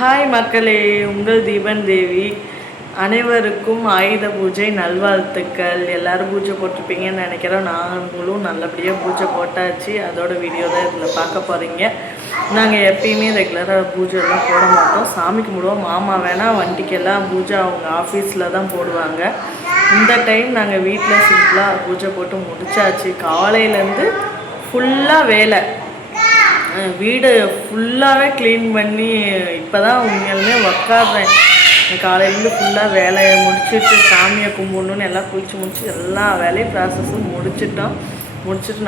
Hi மக்களே, உங்கள் தீபன் தேவி. அனைவருக்கும் ஆயுத பூஜை நல்வாழ்த்துக்கள். எல்லோரும் பூஜை போட்டிருப்பீங்கன்னு நினைக்கிறோம். நாங்களும் நல்லபடியாக பூஜை போட்டாச்சு. அதோட வீடியோ தான் இதில் பார்க்க போகிறீங்க. நாங்கள் எப்பயுமே ரெகுலராக பூஜைலாம் போட மாட்டோம். சாமி கும்பிடுவோம். மாமா வேணால் வண்டிக்கெல்லாம் பூஜை அவங்க ஆஃபீஸில் தான் போடுவாங்க. இந்த டைம் நாங்கள் வீட்டில் சிம்பிளாக பூஜை போட்டு முடித்தாச்சு. காலையிலேருந்து ஃபுல்லாக வேலை, வீடு ஃபுல்லாகவே க்ளீன் பண்ணி இப்போ தான் உண்மையாலுமே உக்காடுறேன். காலையிலேருந்து ஃபுல்லாக வேலையை முடிச்சுட்டு சாமியை கும்பிடணுன்னு எல்லாம் குளித்து முடிச்சு எல்லா வேலையும் ப்ராசஸும் முடிச்சுட்டு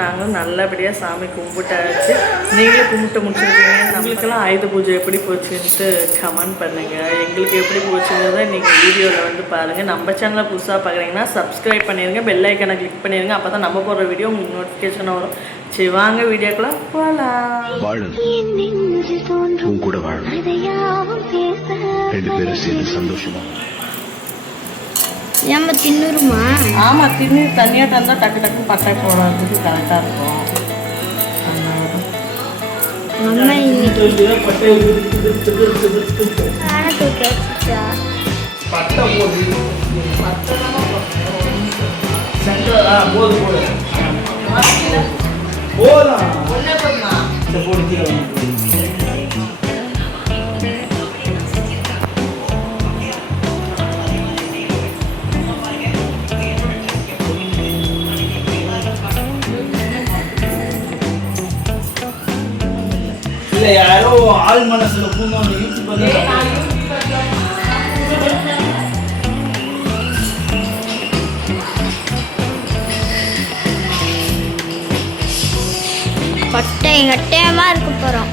நாங்களும் நல்லபடியாக சாமி கும்பிட்டாச்சு. நீங்களே கும்பிட்டு முடிச்சிருக்கீங்க. நம்மளுக்கெல்லாம் ஆயுத பூஜை எப்படி போச்சுன்ட்டு கமெண்ட் பண்ணுங்கள். எங்களுக்கு எப்படி போச்சுங்கிறத நீங்கள் வீடியோவில் பாருங்கள். நம்ம சேனலை புதுசாக பார்க்குறீங்கன்னா சப்ஸ்கிரைப் பண்ணிடுங்க, பெல் ஐக்கனை கிளிக் பண்ணிடுங்க. அப்போ தான் நம்ம போடுற வீடியோ உங்களுக்கு நோட்டிஃபிகேஷன் வரும். சரி, வாங்க வீடியோக்குள்ள போகலாம். கூட வாழும், ரெண்டு பேரும் சேர்ந்து சந்தோஷமா. நம்ம தின்னுருமா? ஆமாம், தின்னு தனியாக தந்தால் டக்கு டக்கு பட்டை போடுறதுக்கு கரெக்டாக இருக்கும். அம்மா இன்னைக்கு இல்லை, யாரோ ஆள் மனசுல பூந்தோன்னு யூஸ் பண்ணி கட்டை கட்டையமா இருக்க போறோம்.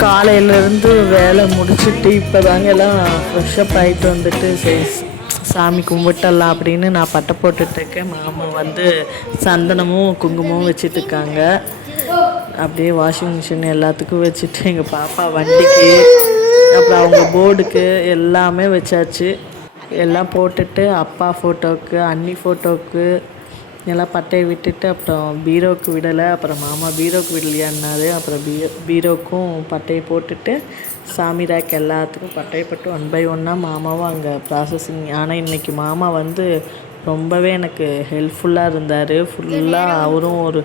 காலையிலேருந்து வேலை முடிச்சுட்டு இப்போ தாங்க எல்லாம் ஃப்ரெஷ்ஷப் ஆகிட்டு வந்துட்டு சரி சாமி கும்பிட்டலாம் அப்படின்னு நான் பட்டை போட்டுட்ருக்கேன். மாமா சந்தனமும் குங்குமமும் வச்சுட்ருக்காங்க. அப்படியே வாஷிங் மிஷின் எல்லாத்துக்கும் வச்சுட்டு எங்கள் பாப்பா வண்டிக்கு அப்புறம் அவங்க போர்டுக்கு எல்லாமே வச்சாச்சு. எல்லாம் போட்டுட்டு அப்பா ஃபோட்டோவுக்கு அண்ணி ஃபோட்டோவுக்கு எல்லாம் பட்டையை விட்டுட்டு அப்புறம் பீரோவுக்கு விடலை. அப்புறம் மாமா பீரோவுக்கு விடலையான்னாரு. அப்புறம் பீரோவுக்கும் பட்டையை போட்டுட்டு சாமி ரேக் எல்லாத்துக்கும் பட்டையை போட்டு 1 by 1 மாமாவும் அங்கே ப்ராசஸிங். ஆனால் இன்றைக்கி மாமா ரொம்பவே எனக்கு ஹெல்ப்ஃபுல்லாக இருந்தார். ஃபுல்லாக அவரும் ஒரு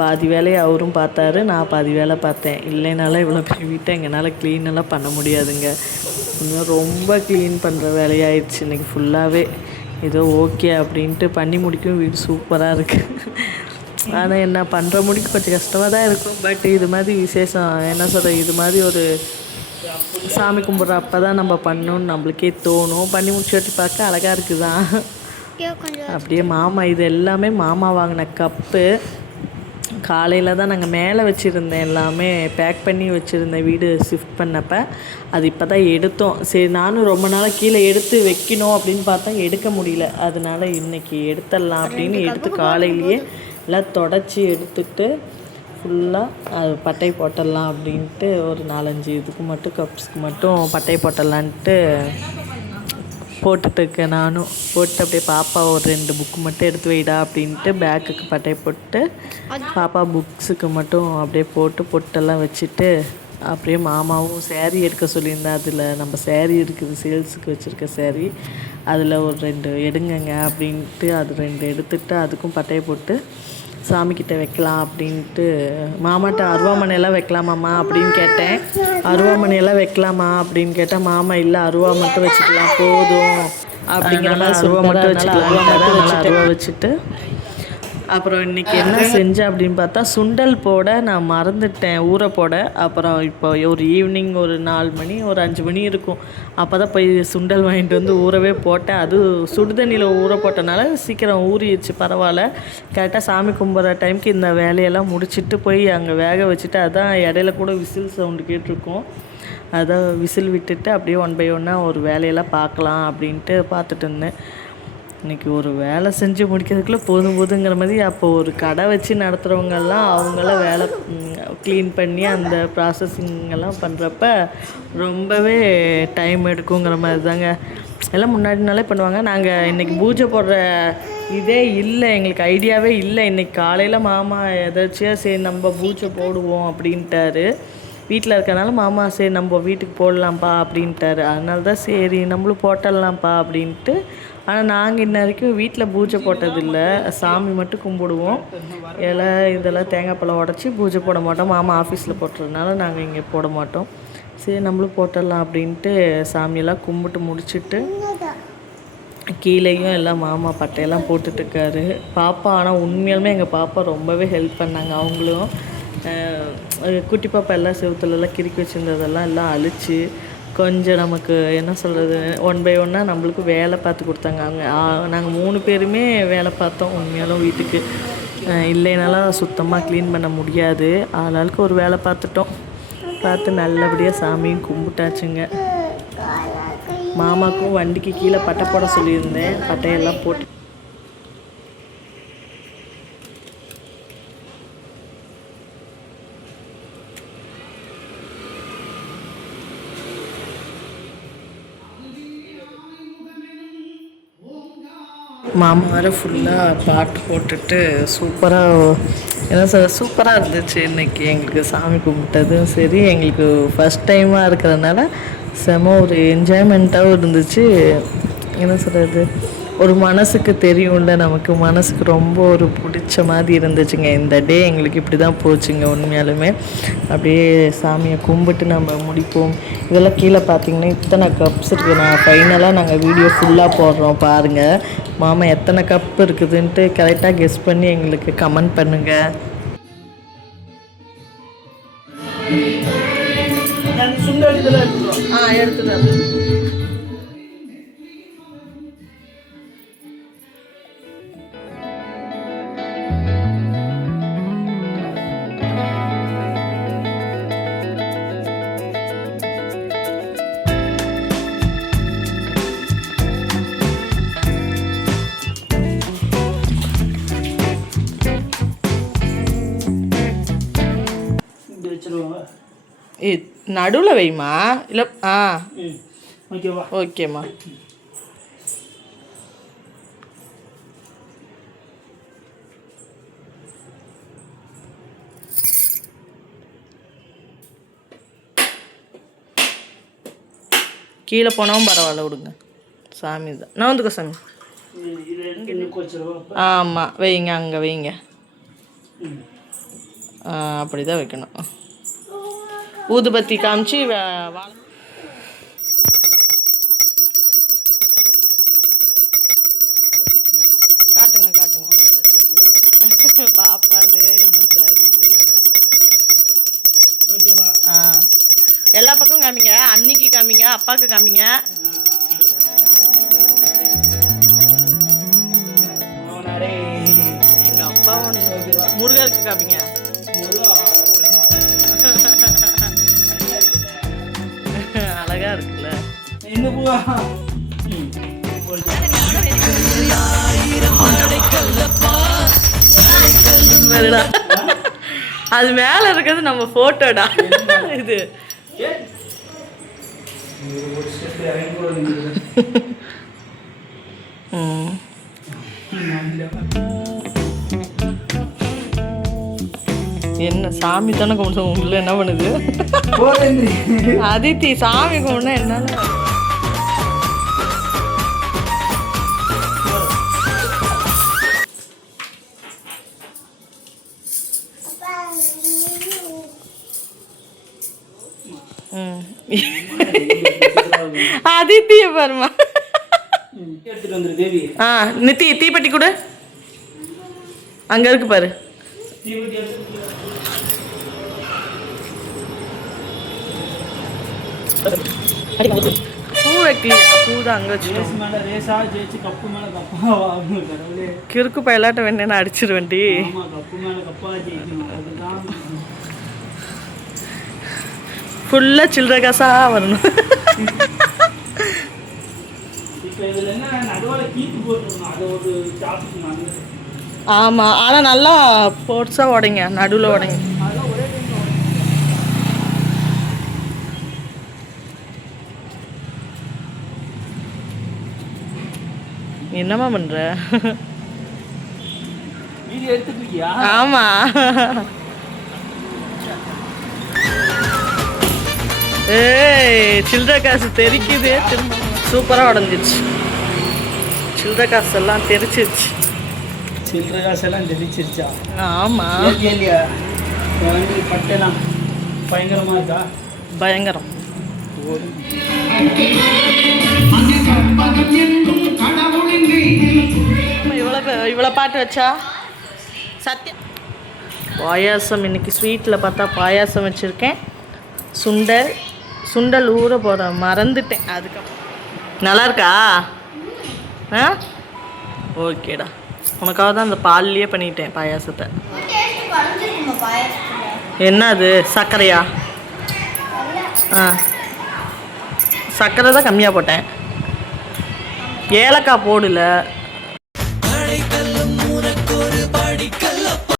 பாதி வேலையை அவரும் பார்த்தாரு, நான் பாதி வேலை பார்த்தேன். இல்லைனாலும் இவ்வளோ பெரிய வீட்டை எங்களால் க்ளீனெல்லாம் பண்ண முடியாதுங்க. ரொம்ப க்ளீன் பண்ணுற வேலையாயிடுச்சு இன்றைக்கி ஃபுல்லாகவே. ஏதோ ஓகே அப்படின்ட்டு பண்ணி முடிக்கும். வீடு சூப்பராக இருக்குது. ஆனால் என்ன பண்ணுற முடிக்கும் கொஞ்சம் கஷ்டமாக தான் இருக்கும். பட் இது மாதிரி விசேஷம் என்ன சொல்கிறது, இது மாதிரி ஒரு சாமி கும்பிட்ற அப்போ தான் நம்ம பண்ணணும்னு நம்மளுக்கே தோணும். பண்ணி முடிச்சு பார்க்க அழகாக இருக்குது தான். அப்படியே மாமா இது எல்லாமே மாமா வாங்கின கப்பு. காலையில் தான் நாங்கள் மேலே வச்சுருந்தேன், எல்லாமே பேக் பண்ணி வச்சுருந்தேன் வீடு ஷிஃப்ட் பண்ணப்போ. அது இப்போ தான் எடுத்தோம். சரி, நானும் ரொம்ப நாளாக கீழே எடுத்து வைக்கணும் அப்படின்னு பார்த்தா எடுக்க முடியல. அதனால இன்றைக்கி எடுத்துடலாம் அப்படின்னு எடுத்து காலையிலேயே எல்லாம் தொடச்சி எடுத்துட்டு ஃபுல்லாக அது பட்டை போட்டுடலாம் அப்படின்ட்டு ஒரு 4-5 இதுக்கு மட்டும் கப்ஸ்க்கு மட்டும் பட்டை போட்டுடலான்ட்டு போட்டுட்ருக்கேன். நானும் போட்டு அப்படியே பாப்பா ஒரு 2 புக்கு மட்டும் எடுத்து வைடா அப்படின்ட்டு பேக்குக்கு பட்டையை போட்டு பாப்பா புக்ஸுக்கு மட்டும் அப்படியே பொட்டெல்லாம் வச்சுட்டு அப்படியே மாமாவும் சேரீ எடுக்க சொல்லியிருந்தேன். அதில் நம்ம சேரீ இருக்குது, சேல்ஸுக்கு வச்சுருக்க சேரீ, அதில் ஒரு 2 எடுங்கங்க அப்படின்ட்டு அது 2 எடுத்துகிட்டு அதுக்கும் பட்டையை போட்டு சாமிக்கிட்ட வைக்கலாம் அப்படின்ட்டு மாமாட்ட அருவாமனையெல்லாம் வைக்கலாமாம்மா அப்படின்னு கேட்டேன். அருவாமனையெல்லாம் வைக்கலாமா அப்படின்னு கேட்டால் மாமா இல்லை அருவா மட்டும் வச்சுக்கலாம் போதும் அப்படிங்கிற மாதிரி அருவா மட்டும் வச்சுக்கலாம். அருவா வச்சுட்டு அப்புறம் இன்றைக்கி என்ன செஞ்சேன் அப்படின்னு பார்த்தா சுண்டல் போட நான் மறந்துட்டேன், ஊற போட. அப்புறம் இப்போ ஒரு ஈவினிங் ஒரு 4 மணி ஒரு 5 மணி இருக்கும். அப்போ தான் போய் சுண்டல் வாங்கிட்டு ஊறவே போட்டேன். அது சுடுதண்ணியில் ஊற போட்டனால சீக்கிரம் ஊறிடுச்சு, பரவாயில்ல. கரெக்டாக சாமி கும்பிட்ற டைமுக்கு இந்த வேலையெல்லாம் முடிச்சுட்டு போய் அங்கே வேக வச்சுட்டு, அதான் இடையில கூட விசில் சவுண்டு கேட்டிருக்கோம். அதை விசில் விட்டுட்டு அப்படியே 1 by 1 ஒரு வேலையெல்லாம் பார்க்கலாம் அப்படின்ட்டு பார்த்துட்டு இருந்தேன். இன்றைக்கி ஒரு வேலை செஞ்சு முடிக்கிறதுக்குள்ளே போதுங்கிற மாதிரி. அப்போ ஒரு கடை வச்சு நடத்துகிறவங்கெல்லாம் அவங்களாம் வேலை க்ளீன் பண்ணி அந்த ப்ராசஸிங்கெல்லாம் பண்ணுறப்ப ரொம்பவே டைம் எடுக்குங்கிற மாதிரி தாங்க. எல்லாம் முன்னாடினாலே பண்ணுவாங்க. நாங்கள் இன்றைக்கி பூஜை போடுற இதே இல்லை, எங்களுக்கு ஐடியாவே இல்லை. இன்றைக்கி காலையில் மாமா எதாச்சியாக சரி நம்ம பூஜை போடுவோம் அப்படின்ட்டாரு. வீட்டில் இருக்கனால மாமா சரி நம்ம வீட்டுக்கு போடலாம்ப்பா அப்படின்ட்டாரு. அதனால தான் சரி நம்மளும் போட்டுடலாம்ப்பா அப்படின்ட்டு. ஆனால் நாங்கள் இன்ன வரைக்கும் வீட்டில் பூஜை போட்டதில்லை. சாமி மட்டும் கும்பிடுவோம். இலை இதெல்லாம் தேங்காய் பழம் உடச்சி பூஜை போட மாட்டோம். மாமா ஆஃபீஸில் போட்டுறதுனால நாங்கள் இங்கே போட மாட்டோம். சரி நம்மளும் போட்டுடலாம் அப்படின்ட்டு சாமியெல்லாம் கும்பிட்டு முடிச்சுட்டு கீழேயும் எல்லாம் மாமா பட்டையெல்லாம் போட்டுட்ருக்காரு. பாப்பா ஆனால் உண்மையாலுமே எங்கள் பாப்பா ரொம்பவே ஹெல்ப் பண்ணாங்க. அவங்களும் குட்டி பாப்பா எல்லாம் செவுத்துலலாம் கிறுக்கி வச்சுருந்ததெல்லாம் எல்லாம் அழிச்சு கொஞ்சம் நமக்கு என்ன சொல்கிறது 1 by 1 நம்மளுக்கு வேலை பார்த்து கொடுத்தாங்க. அவங்க நாங்கள் 3 பேருமே வேலை பார்த்தோம். உண்மையாலும் வீட்டுக்கு இல்லைனாலும் சுத்தமாக க்ளீன் பண்ண முடியாது. ஆளாளுக்கு ஒரு வேலை பார்த்து நல்லபடியாக சாமியும் கும்பிட்டாச்சுங்க. மாமாவுக்கும் வண்டிக்கு கீழே பட்டை போட சொல்லியிருந்தேன். பட்டையெல்லாம் போட்டு மாமா வேறு ஃபுல்லாக பாட்டு போட்டுட்டு சூப்பராக இருந்துச்சு. இன்றைக்கி எங்களுக்கு சாமி கும்பிட்டதும் சரி, எங்களுக்கு ஃபஸ்ட் டைமாக இருக்கிறதுனால செம ஒரு என்ஜாய்மெண்ட்டாகவும் இருந்துச்சு. என்ன சொல்கிறது, ஒரு மனசுக்கு தெரியும்ல, நமக்கு மனசுக்கு ரொம்ப ஒரு பிடிச்ச மாதிரி இருந்துச்சுங்க. இந்த டே எங்களுக்கு இப்படி தான் போச்சுங்க. உண்மையாலுமே அப்படியே சாமியை கும்பிட்டு நம்ம முடிப்போம். இதெல்லாம் கீழே பார்த்தீங்கன்னா இத்தனை கப்ஸ் இருக்குது. நான் ஃபைனலாக நாங்கள் வீடியோ ஃபுல்லாக போடுறோம் பாருங்கள். மாமா எத்தனை கப் இருக்குதுன்ட்டு கரெக்டாக கெஸ் பண்ணி எங்களுக்கு கமெண்ட் பண்ணுங்கள். எடுத்துதான் நடுவில் வைமா. இல்லை ஓகேவா? ஓகேம்மா. கீழே போனாலும் பரவாயில்ல, விடுங்க. சாமி தான். நான் வந்துக்கோ சாமி. ஆமாம் வைங்க, அங்கே வைங்க. அப்படி தான் வைக்கணும். ஊதுபத்தி காமிச்சு காட்டுங்க. பாப்பா அது என்ன சரிது. எல்லா பக்கம் காமிங்க. அன்னிக்கு காமிங்க, அப்பாவுக்கு காமிங்க. எங்க அப்பா முருகருக்கு காமிங்க. அழகா இருக்குல்ல. அது மேல இருக்கிறது நம்ம போட்டோடா. இது என்ன சாமி தானே கும்பிடுவோம். உள்ள என்ன பண்ணுது அதித்தி? சாமி கும்பிடுனா என்னால அதித்திய பாருமா. நித்தி தீப்பெட்டி கூட அங்க இருக்கு பாரு. பூ வைக்கலையா? பூ தான் அங்கே வச்சுட்டோம். கிறுக்கு பயிலாட்ட வேணா அடிச்சிருவேன்டி. ஃபுல்லாக சில்லற காசாக வரணும். இப்போ இதில் என்ன நடுவில் கீத்து போட்டுருக்கணும், அதை ஒரு டாபிக் நல்லது. ஆமாம், ஆனால் நல்லா போட்ஸாக உடைங்க, நடுவில் உடைங்க. அதெல்லாம் ஒரே டைம் என்னம்மா பண்ணுற? வீடியோ எடுத்துட்டு இருக்கியா? ஆமாம். ஏய், சில்லற காசு தெரிக்குது, திரும்ப சூப்பராக உடஞ்சிச்சு. சில்லற காசு எல்லாம் தெரிச்சிருச்சு. சில்லற காசெல்லாம் தெளிச்சிருச்சா? ஆமாம், இல்லையா பட்டெல்லாம் பயங்கரமாக இருக்கா? பயங்கரம். இவ்வளோ பாட்டு வச்சா சத்தியம். பாயாசம் இன்னைக்கு ஸ்வீட்டில் பார்த்தா பாயாசம் வச்சுருக்கேன். சுண்டல் ஊற போகிற மறந்துட்டேன். அதுக்கப்புறம் நல்லா இருக்கா? ஆ ஓகேடா, உனக்காக தான் அந்த பால்லையே பண்ணிட்டேன் பாயாசத்தை. என்ன அது, சர்க்கரையா? ஆ, சர்க்கரை தான் கம்மியாக போட்டேன், ஏலக்காய் போடல.